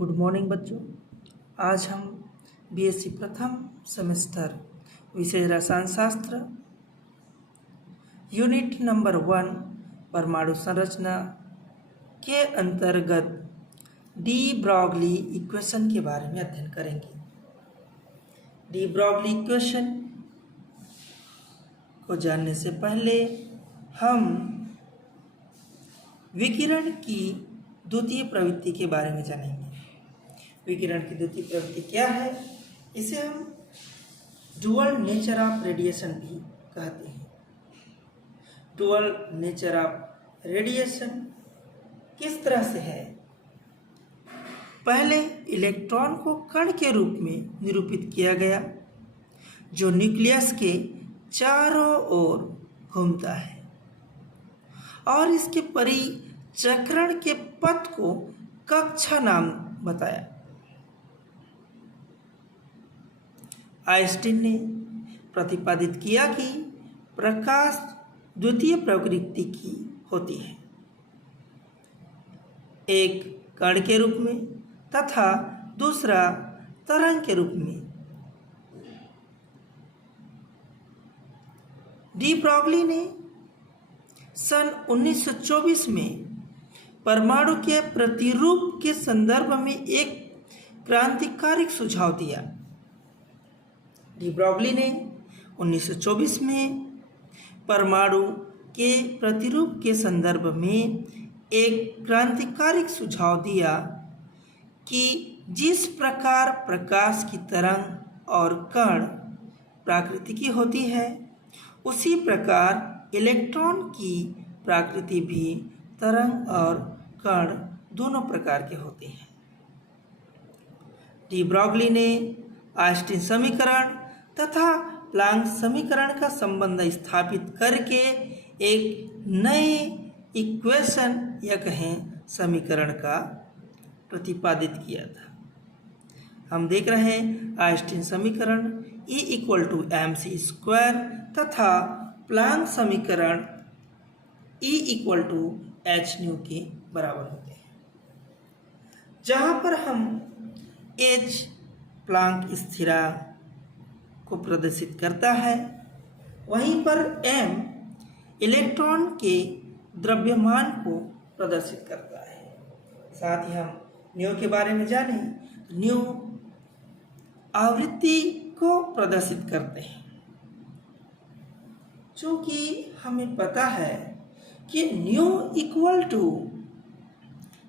Good morning बच्चों। आज हम बीएससी प्रथम सेमेस्टर विषय रसायन शास्त्र यूनिट नंबर 1 परमाणु संरचना के अंतर्गत डी ब्रॉगली इक्वेशन के बारे में अध्ययन करेंगे। डी ब्रॉगली इक्वेशन को जानने से पहले हम विकिरण की द्वितीय प्रवृत्ति के बारे में जानेंगे। विकिरण की द्वितीय प्रवृत्ति क्या है? इसे हम डुअल नेचर ऑफ रेडिएशन भी कहते हैं। डुअल नेचर ऑफ रेडिएशन किस तरह से है? पहले इलेक्ट्रॉन को कण के रूप में निरूपित किया गया जो न्यूक्लियस के चारों ओर घूमता है और इसके परिचक्रण के पथ को कक्षा नाम बताया। आइंस्टीन ने प्रतिपादित किया कि प्रकाश द्वितीय प्रवृत्ति की होती है, एक कण के रूप में तथा दूसरा तरंग के रूप में। डी ब्रॉगली ने सन 1924 में परमाणु के प्रतिरूप के संदर्भ में एक क्रांतिकारी सुझाव दिया। डी ब्रॉगली ने 1924 में परमाणु के प्रतिरूप के संदर्भ में एक क्रांतिकारी सुझाव दिया कि जिस प्रकार प्रकाश की तरंग और कण प्राकृतिक होती है, उसी प्रकार इलेक्ट्रॉन की प्रकृति भी तरंग और कण दोनों प्रकार के होते हैं। डी ब्रॉगली ने आइंस्टीन समीकरण तथा प्लैंक समीकरण का संबंध स्थापित करके एक नए इक्वेशन या कहें समीकरण का प्रतिपादित किया था। हम देख रहे हैं आइंस्टीन समीकरण E = mc² तथा प्लैंक समीकरण E = hν के बराबर होते हैं। जहाँ पर हम h प्लैंक स्थिरांक को प्रदर्शित करता है, वहीं पर m इलेक्ट्रॉन के द्रव्यमान को प्रदर्शित करता है। साथ ही हम न्यू के बारे में जाने, न्यू आवृत्ति को प्रदर्शित करते हैं। चूँकि हमें पता है कि न्यू =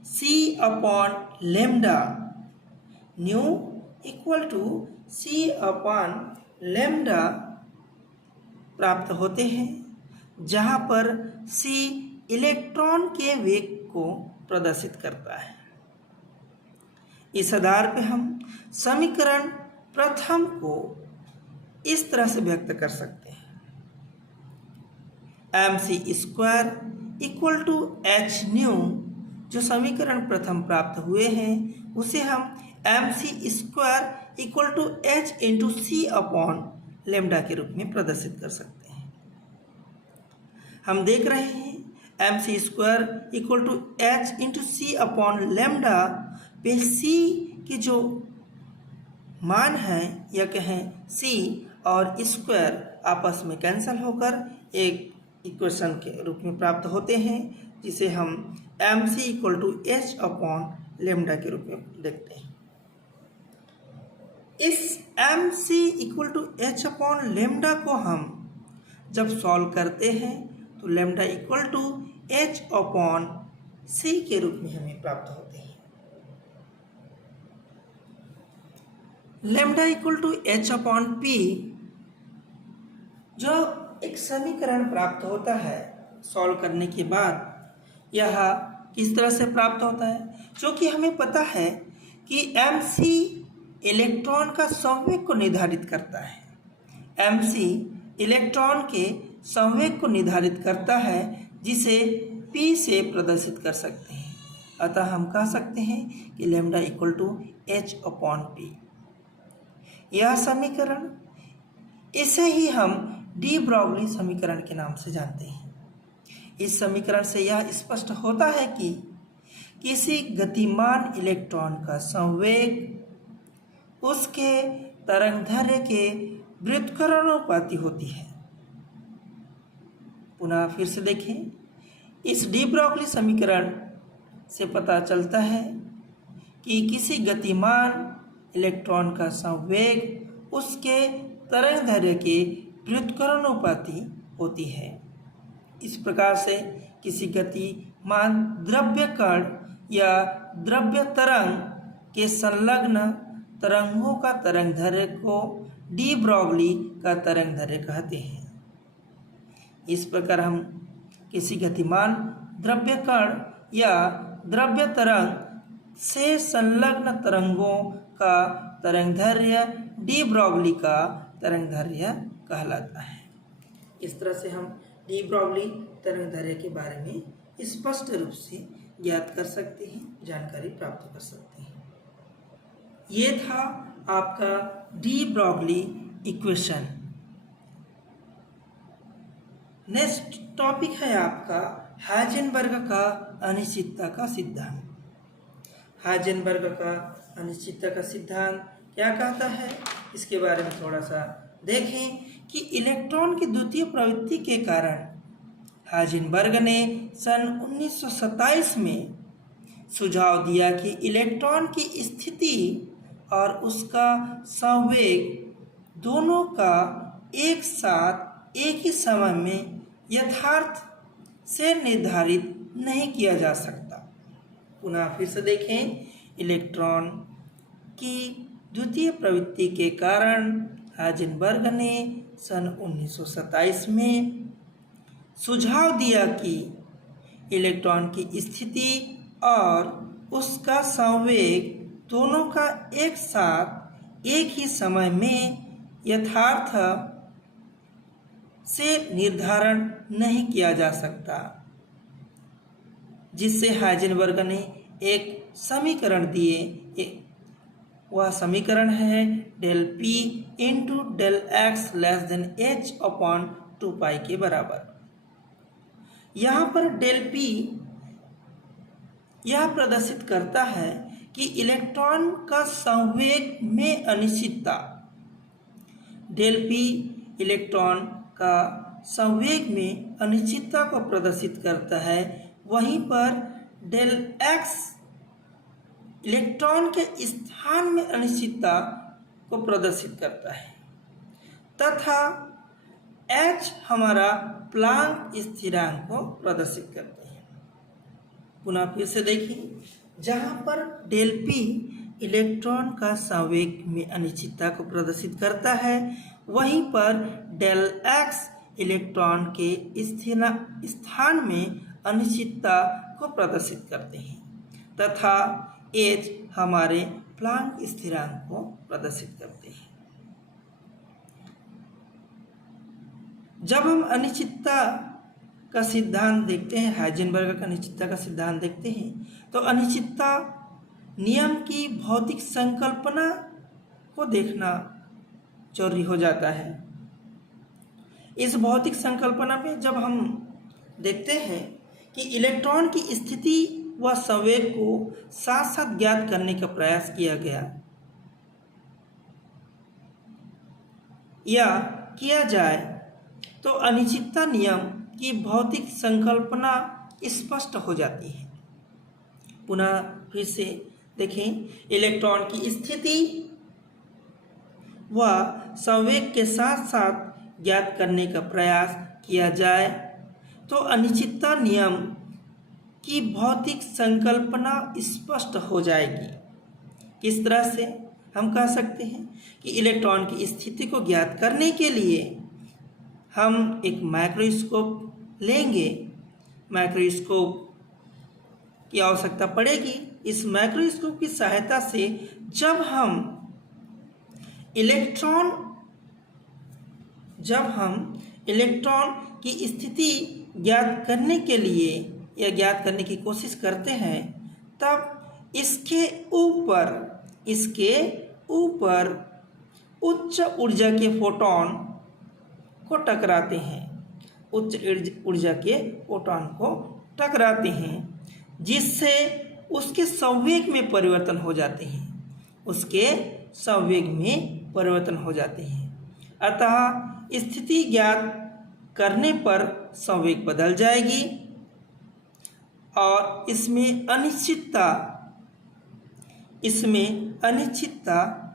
c/λ, न्यू = c/λ प्राप्त होते हैं, जहाँ पर c इलेक्ट्रॉन के वेग को प्रदर्शित करता है। इस आधार पर हम समीकरण प्रथम को इस तरह से व्यक्त कर सकते हैं। mc² = hν, जो समीकरण प्रथम प्राप्त हुए हैं, उसे हम mc² = h × c/λ के रूप में प्रदर्शित कर सकते हैं। हम देख रहे हैं mc² = h × c/λ पे c की जो मान है या कहें c और स्क्वायर आपस में कैंसल होकर एक इक्वेशन के रूप में प्राप्त होते हैं, जिसे हम mc = h/λ के रूप में देखते हैं। इस mc = h/λ को हम जब सॉल्व करते हैं तो λ = h/c के रूप में हमें प्राप्त होते हैं। λ = hp जो एक समीकरण प्राप्त होता है सॉल्व करने के बाद, यह किस तरह से प्राप्त होता है? क्योंकि हमें पता है कि mc इलेक्ट्रॉन का संवेग को निर्धारित करता है। mc इलेक्ट्रॉन के संवेग को निर्धारित करता है, जिसे p से प्रदर्शित कर सकते हैं। अतः हम कह सकते हैं कि λ = h/p। यह समीकरण, इसे ही हम डी ब्रॉगली समीकरण के नाम से जानते हैं। इस समीकरण से यह स्पष्ट होता है कि किसी गतिमान इलेक्ट्रॉन का संवेग उसके तरंगदैर्घ्य के व्युत्क्रमानुपाती होती है। पुनः फिर से देखें, इस डी ब्रोगली समीकरण से पता चलता है कि किसी गतिमान इलेक्ट्रॉन का संवेग उसके तरंगदैर्घ्य के व्युत्क्रमानुपाती होती है। इस प्रकार से किसी गतिमान द्रव्य कण या द्रव्य तरंग के संलग्न तरंगों का तरंगदैर्घ्य को डी ब्रोगली का तरंगदैर्घ्य कहते हैं। इस प्रकार हम किसी गतिमान द्रव्य कण या द्रव्य तरंग से संलग्न तरंगों का तरंगदैर्घ्य डी ब्रोगली का तरंगदैर्घ्य कहलाता है। इस तरह से हम डी ब्रोगली तरंगदैर्घ्य के बारे में स्पष्ट रूप से ज्ञात कर सकते हैं, जानकारी प्राप्त कर सकते हैं। ये था आपका de Broglie equation. Next topic है आपका हाइजेनबर्ग का अनिश्चितता का सिद्धांत। हाइजेनबर्ग का अनिश्चितता का सिद्धांत क्या कहता है, इसके बारे में थोड़ा सा देखें कि इलेक्ट्रॉन की द्वितीय प्रवृत्ति के कारण हाइजेनबर्ग ने सन 1927 में सुझाव दिया कि इलेक्ट्रॉन की स्थिति और उसका संवेग दोनों का एक साथ एक ही समय में यथार्थ से निर्धारित नहीं किया जा सकता। पुनः फिर से देखें, इलेक्ट्रॉन की द्वितीय प्रवृत्ति के कारण हाइजेनबर्ग ने सन 1927 में सुझाव दिया कि इलेक्ट्रॉन की स्थिति और उसका संवेग दोनों का एक साथ एक ही समय में यथार्थ से निर्धारण नहीं किया जा सकता, जिससे हाइजेनबर्ग ने एक समीकरण दिए। वह समीकरण है del P into del X less than H upon 2 pi के बराबर। यहाँ पर डेल पी यह प्रदर्शित करता है कि इलेक्ट्रॉन का संवेग में अनिश्चितता। डेल पी इलेक्ट्रॉन का संवेग में अनिश्चितता को प्रदर्शित करता है, वहीं पर डेल एक्स इलेक्ट्रॉन के स्थान में अनिश्चितता को प्रदर्शित करता है तथा एच हमारा प्लांक स्थिरांक को प्रदर्शित करते हैं। पुनः फिर से देखिए, जहाँ पर डेल पी इलेक्ट्रॉन का संवेग में अनिश्चितता को प्रदर्शित करता है, वहीं पर डेल एक्स इलेक्ट्रॉन के स्थान में अनिश्चितता को प्रदर्शित करते हैं तथा एच हमारे प्लांक स्थिरांक को प्रदर्शित करते हैं। जब हम अनिश्चितता का सिद्धांत देखते हैं, हाइजेनबर्ग का अनिश्चितता का सिद्धांत देखते हैं, तो अनिश्चितता नियम की भौतिक संकल्पना को देखना जरूरी हो जाता है। इस भौतिक संकल्पना में जब हम देखते हैं कि इलेक्ट्रॉन की स्थिति व संवेग को साथ साथ ज्ञात करने का प्रयास किया गया या किया जाए, तो अनिश्चितता नियम की भौतिक संकल्पना स्पष्ट हो जाती है। पुनः फिर से देखें, इलेक्ट्रॉन की स्थिति व संवेग के साथ साथ ज्ञात करने का प्रयास किया जाए तो अनिश्चितता नियम की भौतिक संकल्पना स्पष्ट हो जाएगी। किस तरह से हम कह सकते हैं कि इलेक्ट्रॉन की स्थिति को ज्ञात करने के लिए हम एक माइक्रोस्कोप लेंगे, माइक्रोस्कोप की आवश्यकता पड़ेगी। इस माइक्रोस्कोप की सहायता से जब हम इलेक्ट्रॉन की स्थिति ज्ञात करने के लिए या ज्ञात करने की कोशिश करते हैं, तब इसके ऊपर उच्च ऊर्जा के फोटॉन को टकराते हैं, उच्च ऊर्जा के फोटॉन को टकराते हैं, जिससे उसके संवेग में परिवर्तन हो जाते हैं, उसके संवेग में परिवर्तन हो जाते हैं। अतः स्थिति ज्ञात करने पर संवेग बदल जाएगी और इसमें अनिश्चितता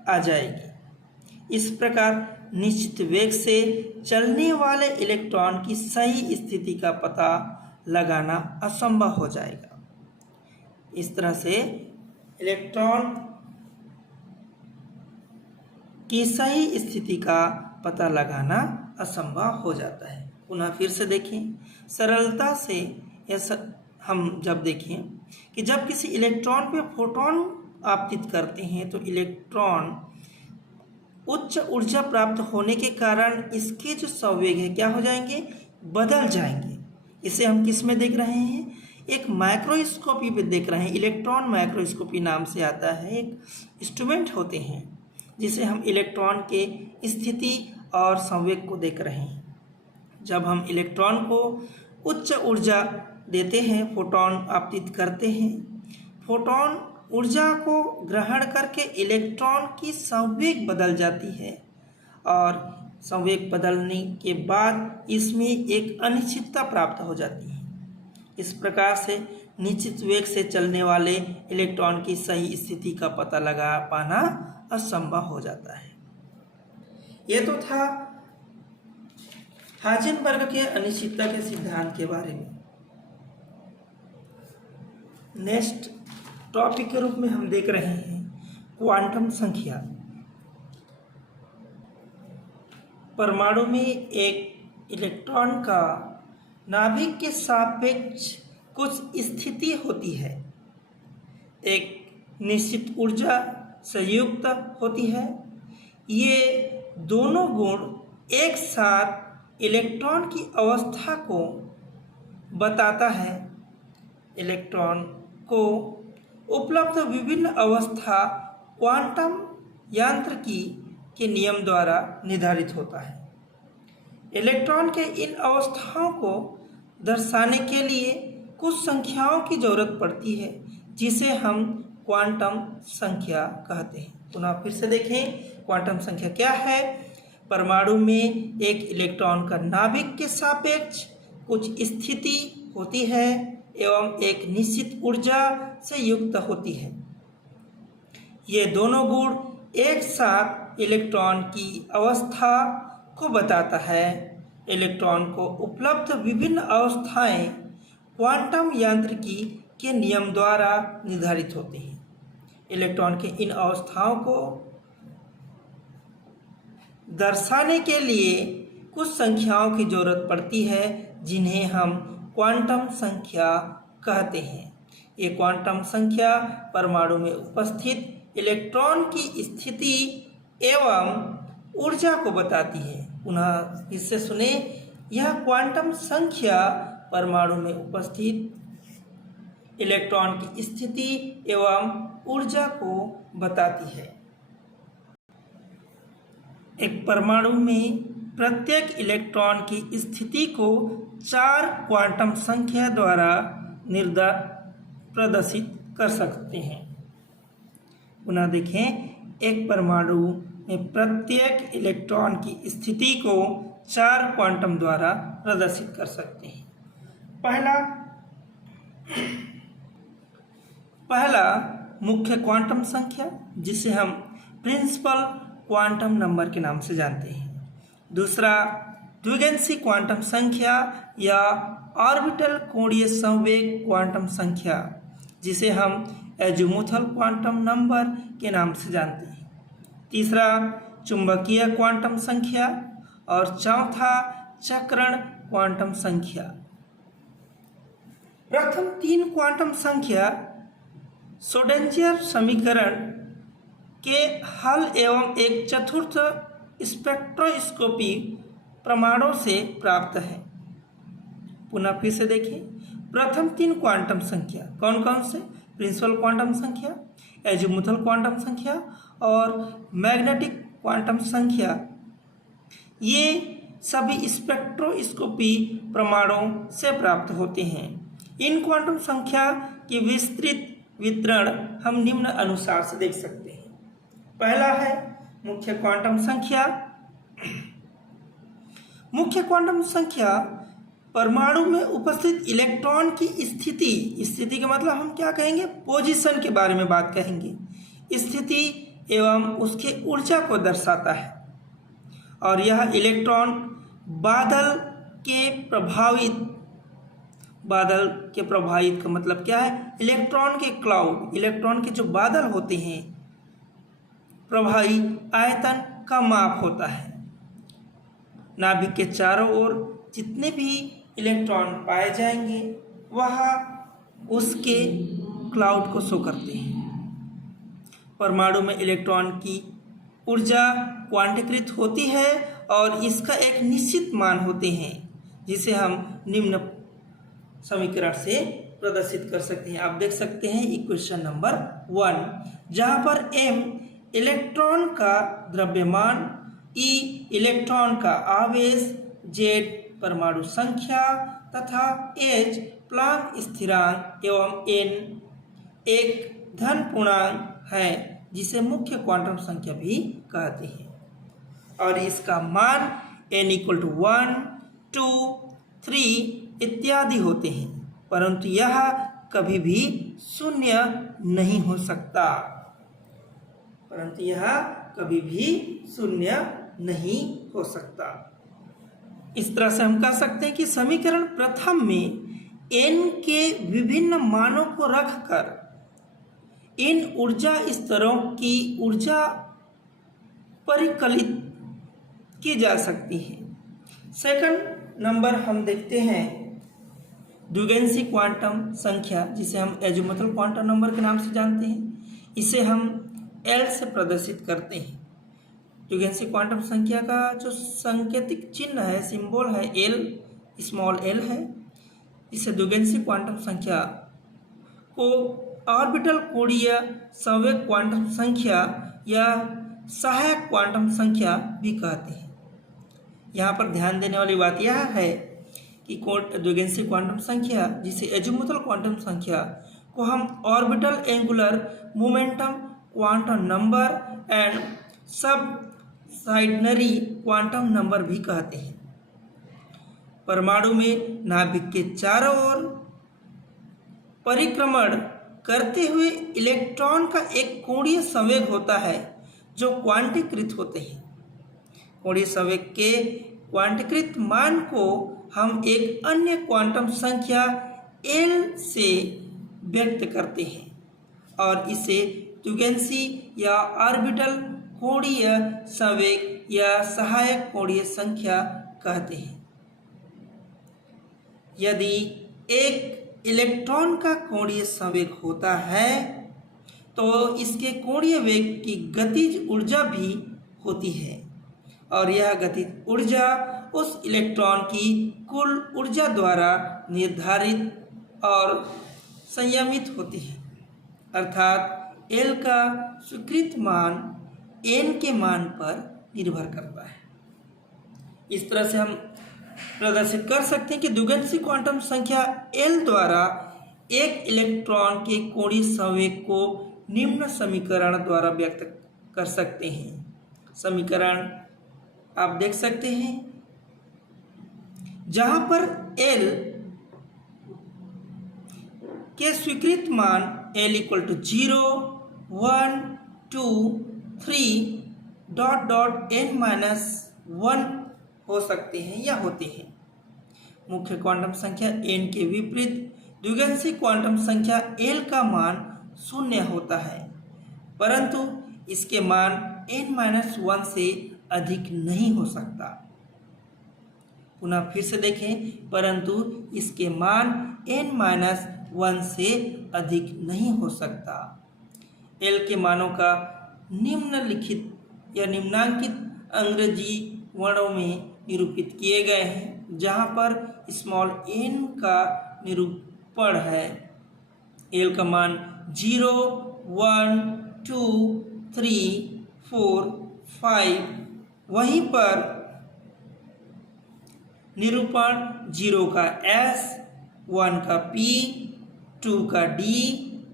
आ जाएगी। इस प्रकार निश्चित वेग से चलने वाले इलेक्ट्रॉन की सही स्थिति का पता लगाना असंभव हो जाएगा। इस तरह से इलेक्ट्रॉन की सही स्थिति का पता लगाना असंभव हो जाता है। पुनः फिर से देखें, सरलता से हम जब देखें कि जब किसी इलेक्ट्रॉन पे फोटोन आपतित करते हैं तो इलेक्ट्रॉन उच्च ऊर्जा प्राप्त होने के कारण इसके जो संवेग है क्या हो जाएंगे, बदल जाएंगे। इसे हम किस में देख रहे हैं, एक माइक्रोस्कोपी पे देख रहे हैं। इलेक्ट्रॉन माइक्रोस्कोपी नाम से आता है, एक इंस्ट्रूमेंट होते हैं जिसे हम इलेक्ट्रॉन के स्थिति और संवेग को देख रहे हैं। जब हम इलेक्ट्रॉन को उच्च ऊर्जा देते हैं, फोटोन आपतित करते हैं, फोटोन ऊर्जा को ग्रहण करके इलेक्ट्रॉन की संवेग बदल जाती है और संवेग बदलने के बाद इसमें एक अनिश्चितता प्राप्त हो जाती है। इस प्रकार से निश्चित वेग से चलने वाले इलेक्ट्रॉन की सही स्थिति का पता लगा पाना असंभव हो जाता है। ये तो था हाइजेनबर्ग के अनिश्चितता के सिद्धांत के बारे में। नेक्स्ट टॉपिक के रूप में हम देख रहे हैं क्वांटम संख्या। परमाणु में एक इलेक्ट्रॉन का नाभिक के सापेक्ष कुछ स्थिति होती है, एक निश्चित ऊर्जा से युक्त होती है। ये दोनों गुण एक साथ इलेक्ट्रॉन की अवस्था को बताता है। इलेक्ट्रॉन को उपलब्ध विभिन्न अवस्था क्वांटम यांत्रिकी के नियम द्वारा निर्धारित होता है। इलेक्ट्रॉन के इन अवस्थाओं को दर्शाने के लिए कुछ संख्याओं की जरूरत पड़ती है जिसे हम क्वांटम संख्या कहते हैं। पुनः फिर से देखें, क्वांटम संख्या क्या है। परमाणु में एक इलेक्ट्रॉन का नाभिक के सापेक्ष कुछ स्थिति होती है एवं एक निश्चित ऊर्जा से युक्त होती है। ये दोनों गुण एक साथ इलेक्ट्रॉन की अवस्था को बताता है। इलेक्ट्रॉन को उपलब्ध विभिन्न अवस्थाएं क्वांटम यांत्रिकी के नियम द्वारा निर्धारित होती हैं। इलेक्ट्रॉन के इन अवस्थाओं को दर्शाने के लिए कुछ संख्याओं की जरूरत पड़ती है जिन्हें हम क्वांटम संख्या कहते हैं। ये क्वांटम संख्या परमाणु में उपस्थित इलेक्ट्रॉन की स्थिति एवं ऊर्जा को बताती है। पुनः इससे सुने, यह क्वांटम संख्या परमाणु में उपस्थित इलेक्ट्रॉन की स्थिति एवं ऊर्जा को बताती है। एक परमाणु में प्रत्येक इलेक्ट्रॉन की स्थिति को 4 क्वांटम संख्या द्वारा प्रदर्शित कर सकते हैं। पुनः देखें, एक परमाणु में प्रत्येक इलेक्ट्रॉन की स्थिति को 4 क्वांटम द्वारा प्रदर्शित कर सकते हैं। पहला मुख्य क्वांटम संख्या, जिसे हम प्रिंसिपल क्वांटम नंबर के नाम से जानते हैं। दूसरा द्विगंशी क्वांटम संख्या या ऑर्बिटल कोणीय संवेग क्वांटम संख्या, जिसे हम एजीमुथल क्वांटम नंबर के नाम से जानते हैं। तीसरा चुंबकीय क्वांटम संख्या और चौथा चक्रण क्वांटम संख्या। प्रथम 3 क्वांटम संख्या श्रोडिंगर समीकरण के हल एवं एक चतुर्थ स्पेक्ट्रोस्कोपी प्रमाणों से प्राप्त है। पुनः फिर से देखें, प्रथम 3 क्वांटम संख्या कौन कौन से? प्रिंसिपल क्वांटम संख्या, एजीमुथल क्वांटम संख्या और मैग्नेटिक क्वांटम संख्या। ये सभी स्पेक्ट्रोस्कोपी प्रमाणों से प्राप्त होते हैं। इन क्वांटम संख्या की विस्तृत वितरण हम निम्न अनुसार से देख सकते हैं। पहला है मुख्य क्वांटम संख्या। मुख्य क्वांटम संख्या परमाणु में उपस्थित इलेक्ट्रॉन की स्थिति का मतलब हम क्या कहेंगे, पोजीशन के बारे में बात कहेंगे। स्थिति एवं उसके ऊर्जा को दर्शाता है। और यह इलेक्ट्रॉन बादल के प्रभावित का मतलब क्या है, इलेक्ट्रॉन के क्लाउड, इलेक्ट्रॉन के जो बादल होते हैं प्रभावी आयतन का माप होता है। नाभिक के चारों ओर जितने भी इलेक्ट्रॉन पाए जाएंगे वह उसके क्लाउड को शो करते हैं। परमाणु में इलेक्ट्रॉन की ऊर्जा क्वांटीकृत होती है और इसका एक निश्चित मान होते हैं जिसे हम निम्न समीकरण से प्रदर्शित कर सकते हैं। आप देख सकते हैं इक्वेशन नंबर 1, जहाँ पर m इलेक्ट्रॉन का द्रव्यमान, E इलेक्ट्रॉन का आवेश, Z परमाणु संख्या तथा H प्लैंक स्थिरांक एवं n एक धन पूर्णांक है जिसे मुख्य क्वांटम संख्या भी कहते हैं। और इसका मान n = 1, 2, 3 इत्यादि होते हैं, परंतु यह कभी भी शून्य नहीं हो सकता। इस तरह से हम कह सकते हैं कि समीकरण प्रथम में n के विभिन्न मानों को रखकर इन ऊर्जा स्तरों की ऊर्जा परिकलित की जा सकती है। सेकंड नंबर हम देखते हैं ड्यूगेंसी क्वांटम संख्या, जिसे हम एजीमुथल क्वांटम नंबर के नाम से जानते हैं। इसे हम L से प्रदर्शित करते हैं। ड्यूगेंसी क्वांटम संख्या का जो सांकेतिक चिन्ह है, सिंबल है L, स्मॉल l है। इसे ड्यूगेंसी क्वांटम संख्या को ऑर्बिटल कोणीय संवेग क्वांटम संख्या या सहायक क्वांटम संख्या भी कहते हैं। यहाँ पर ध्यान देने वाली बात यह है कि ड्यूगेंसी क्वांटम संख्या, जिसे एजीमुथल क्वांटम संख्या को हम orbital angular momentum quantum number and subsidiary quantum number भी कहते हैं। परमाणु में नाभिक के चारों ओर परिक्रमण करते हुए इलेक्ट्रॉन का एक कोणीय संवेग होता है जो क्वांटीकृत होते हैं। कोणीय संवेग के क्वांटीकृत मान को हम एक अन्य क्वांटम संख्या L से व्यक्त करते हैं और इसे ड्यूगेंसी या ऑर्बिटल कोणीय संवेग या सहायक कोणीय संख्या कहते हैं। यदि एक इलेक्ट्रॉन का कोणीय संवेग होता है तो इसके कोणीय वेग की गतिज ऊर्जा भी होती है और यह गतिज ऊर्जा उस इलेक्ट्रॉन की कुल ऊर्जा द्वारा निर्धारित और संयमित होती है, अर्थात L का स्वीकृत मान n के मान पर निर्भर करता है। इस तरह से हम प्रदर्शित कर सकते हैं कि ड्यूगेंसी क्वांटम संख्या L द्वारा एक इलेक्ट्रॉन के कोणीय संवेग को निम्न समीकरण द्वारा व्यक्त कर सकते हैं। समीकरण आप देख सकते हैं, जहां पर L के स्वीकृत मान L = 0, 1, 2, 3 n-1 हो सकते हैं या होते हैं। मुख्य क्वांटम संख्या n के विपरीत ड्यूगेंसी क्वांटम संख्या L का मान 0 होता है, परंतु इसके मान n-1 से अधिक नहीं हो सकता। पुनः फिर से देखें, परंतु इसके मान n-1 से अधिक नहीं हो सकता। L के मानों का निम्नलिखित या निम्नांकित अंग्रेजी वर्णों में निरूपित किए गए हैं, जहां पर स्मॉल n का निरूपण है। L का मान 0, 1, 2, 3, 4, 5, वहीं पर निरूपण 0 का S, 1 का P, 2 का D,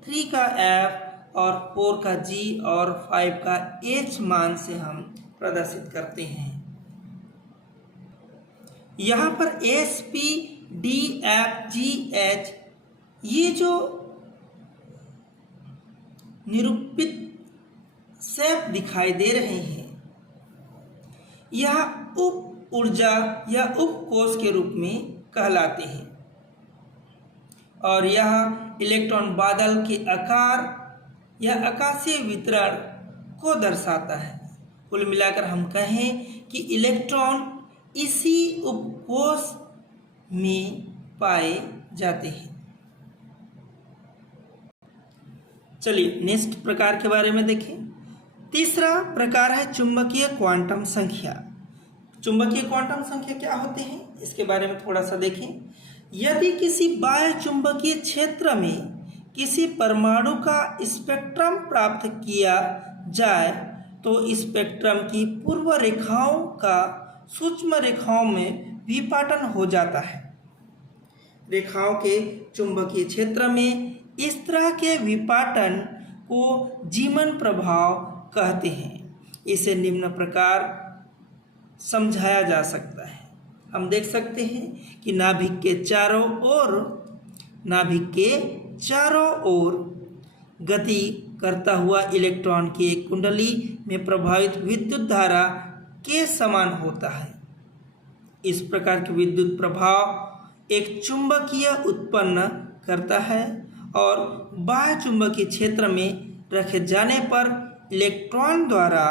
3 का F और 4 का G और 5 का H मान से हम प्रदर्शित करते हैं। यहाँ पर S, P, D, F, G, H ये जो निरूपित शेप दिखाई दे रहे हैं, यह उप ऊर्जा या उपकोष के रूप में कहलाते हैं और यह इलेक्ट्रॉन बादल के आकार या आकाशीय वितरण को दर्शाता है। कुल मिलाकर हम कहें कि इलेक्ट्रॉन इसी उपकोष में पाए जाते हैं। चलिए नेक्स्ट प्रकार के बारे में देखें। तीसरा प्रकार है चुंबकीय क्वांटम संख्या। चुंबकीय क्वांटम संख्या क्या होते हैं, इसके बारे में थोड़ा सा देखें। यदि किसी बाह्य चुंबकीय क्षेत्र में किसी परमाणु का स्पेक्ट्रम प्राप्त किया जाए तो स्पेक्ट्रम की पूर्व रेखाओं का सूक्ष्म रेखाओं में विपाटन हो जाता है। रेखाओं के चुंबकीय क्षेत्र में इस तरह के विपाटन को जीमन प्रभाव कहते हैं। इसे निम्न प्रकार समझाया जा सकता है। हम देख सकते हैं कि नाभिक के चारों ओर गति करता हुआ इलेक्ट्रॉन की कुंडली में प्रभावित विद्युत धारा के समान होता है। इस प्रकार के विद्युत प्रभाव एक चुंबकीय उत्पन्न करता है और बाह्य चुंबकीय क्षेत्र में रखे जाने पर इलेक्ट्रॉन द्वारा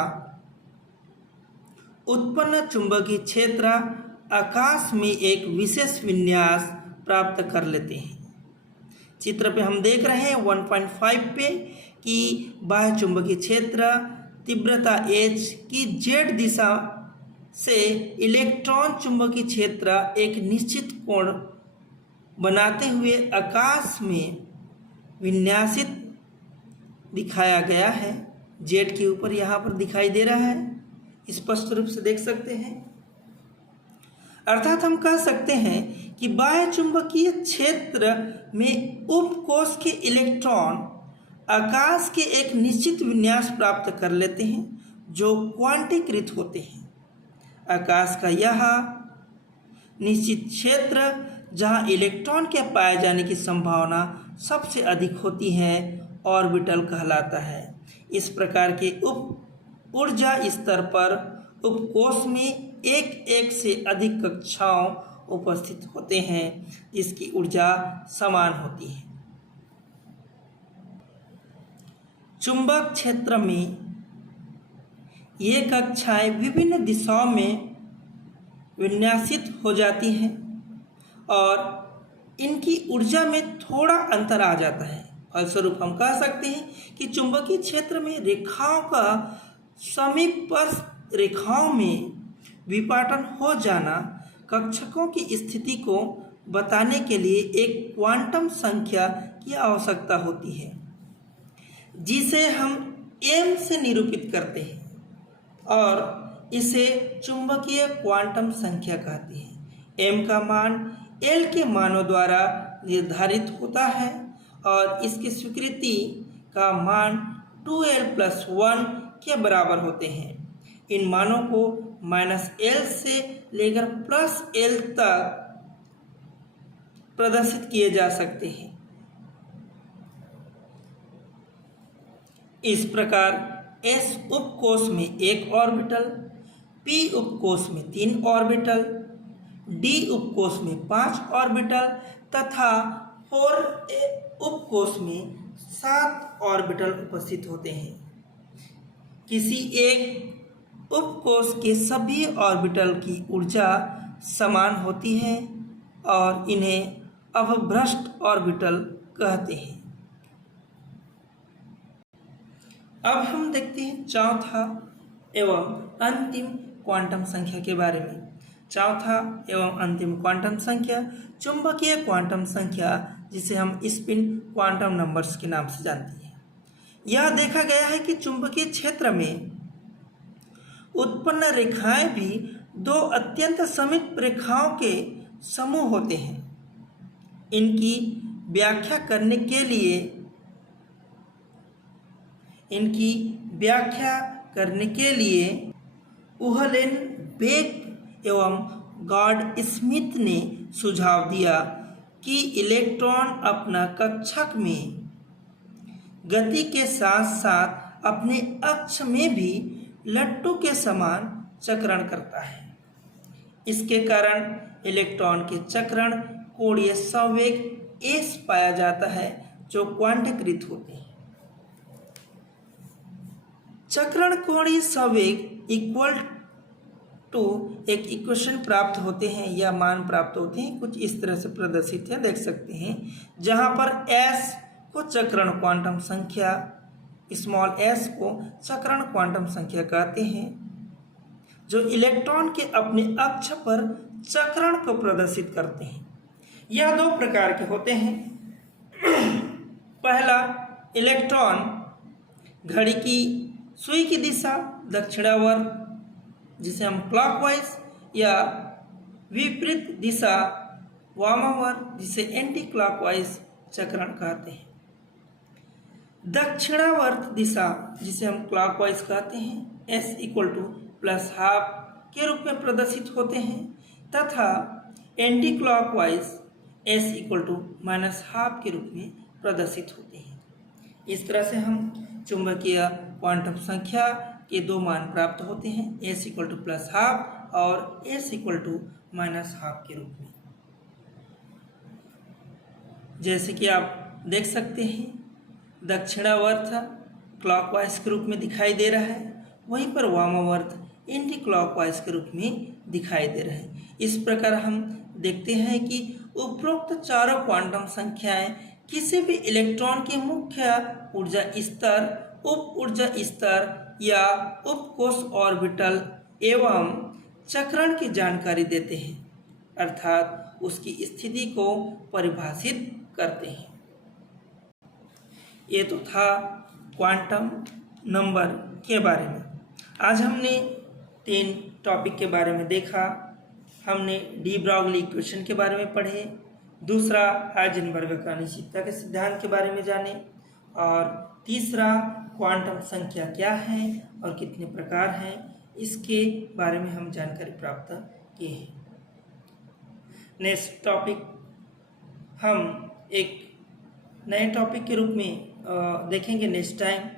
उत्पन्न चुंबकीय क्षेत्र आकाश में एक विशेष विन्यास प्राप्त कर लेते हैं। चित्र पे हम देख रहे हैं 1.5 पे कि बाह्य चुंबकीय क्षेत्र तीव्रता h की z दिशा से इलेक्ट्रॉन चुंबकीय क्षेत्र एक निश्चित कोण बनाते हुए आकाश में विन्यासित दिखाया गया है। जेड के ऊपर यहाँ पर दिखाई दे रहा है, स्पष्ट रूप से देख सकते हैं। अर्थात हम कह सकते हैं कि बाह्य चुंबकीय क्षेत्र में उपकोष के इलेक्ट्रॉन आकाश के एक निश्चित विन्यास प्राप्त कर लेते हैं जो क्वांटीकृत होते हैं। आकाश का यह निश्चित क्षेत्र जहां इलेक्ट्रॉन के पाए जाने की संभावना सबसे अधिक होती है ऑर्बिटल कहलाता है। इस प्रकार के उप ऊर्जा स्तर पर उपकोष में एक से अधिक कक्षाओं उपस्थित होते हैं जिसकी ऊर्जा समान होती है। चुंबक क्षेत्र में ये कक्षाएं विभिन्न दिशाओं में विन्यासित हो जाती हैं और इनकी ऊर्जा में थोड़ा अंतर आ जाता है। फलस्वरूप हम कह सकते हैं कि चुंबकीय क्षेत्र में रेखाओं का समीपस्थ रेखाओं में विपाटन हो जाना कक्षकों की स्थिति को बताने के लिए एक क्वांटम संख्या की आवश्यकता होती है जिसे हम m से निरूपित करते हैं और इसे चुंबकीय क्वांटम संख्या कहते हैं। m का मान l के मानों द्वारा निर्धारित होता है और इसकी स्वीकृति का मान 2l+1 के बराबर होते हैं। इन मानों को -l से लेकर +l तक प्रदर्शित किए जा सकते हैं। इस प्रकार s उपकोष में 1 ऑर्बिटल, p उपकोष में 3 ऑर्बिटल, d उपकोष में 5 ऑर्बिटल तथा 4a उपकोष में 7 ऑर्बिटल उपस्थित होते हैं। किसी एक उपकोष के सभी ऑर्बिटल की ऊर्जा समान होती है और इन्हें अवभ्रष्ट ऑर्बिटल कहते हैं। अब हम देखते हैं चौथा एवं अंतिम क्वांटम संख्या के बारे में। चौथा एवं अंतिम क्वांटम संख्या चुंबकीय क्वांटम संख्या, जिसे हम स्पिन क्वांटम नंबर्स के नाम से जानते हैं। यह देखा गया है कि चुंबकीय क्षेत्र में उत्पन्न रेखाएं भी 2 अत्यंत समीप रेखाओं के समूह होते हैं। इनकी व्याख्या करने के लिए इनकी व्याख्या करने के लिए उहलेनबेक एवं गॉड स्मिथ ने सुझाव दिया कि इलेक्ट्रॉन अपना कक्षक में गति के साथ साथ अपने अक्ष में भी लट्टू के समान चक्रण करता है। इसके कारण इलेक्ट्रॉन के चक्रण कोणीय संवेग s पाया जाता है जो क्वांटीकृत होते हैं। चक्रण कोणीय संवेग इक्वल टू एक इक्वेशन प्राप्त होते हैं या मान प्राप्त होते हैं, कुछ इस तरह से प्रदर्शित है, देख सकते हैं, जहां पर s को चक्रण क्वांटम संख्या, स्मॉल s को चक्रण क्वांटम संख्या कहते हैं, जो इलेक्ट्रॉन के अपने अक्ष पर चक्रण को प्रदर्शित करते हैं। यह दो प्रकार के होते हैं। पहला, इलेक्ट्रॉन घड़ी की सुई की दिशा दक्षिणावर्त जिसे हम क्लॉकवाइज, या विपरीत दिशा वामावर्त जिसे एंटी क्लॉकवाइज चक्रण कहते हैं। दक्षिणावर्त दिशा जिसे हम क्लॉकवाइज कहते हैं s equal to plus half के रूप में प्रदर्शित होते हैं, तथा anticlockwise s equal to minus half के रूप में प्रदर्शित होते हैं। इस तरह से हम चुंबकीय क्वांटम संख्या के दो मान प्राप्त होते हैं, s equal to plus half और s equal to minus half के रूप में। जैसे कि आप देख सकते हैं, दक्षिणावर्त क्लॉकवाइज के रूप में दिखाई दे रहा है, वहीं पर वामावर्त एंटी क्लॉकवाइज के रूप में दिखाई दे रहा है। इस प्रकार हम देखते हैं कि उपरोक्त चारों क्वांटम संख्याएं किसी भी इलेक्ट्रॉन के मुख्य ऊर्जा स्तर, उप ऊर्जा स्तर या उपकोष ऑर्बिटल एवं चक्रण की जानकारी देते हैं, अर्थात उसकी स्थिति को परिभाषित करते हैं। ये तो था क्वांटम नंबर के बारे में। आज हमने 3 टॉपिक के बारे में देखा। हमने डी ब्रॉगली इक्वेशन के बारे में पढ़े, दूसरा हाइजेनबर्ग का अनिश्चितता के सिद्धांत के बारे में जाने, और तीसरा क्वांटम संख्या क्या है और कितने प्रकार हैं, इसके बारे में हम जानकारी प्राप्त किए हैं। नेक्स्ट टॉपिक हम एक नए टॉपिक के रूप में देखेंगे नेक्स्ट टाइम।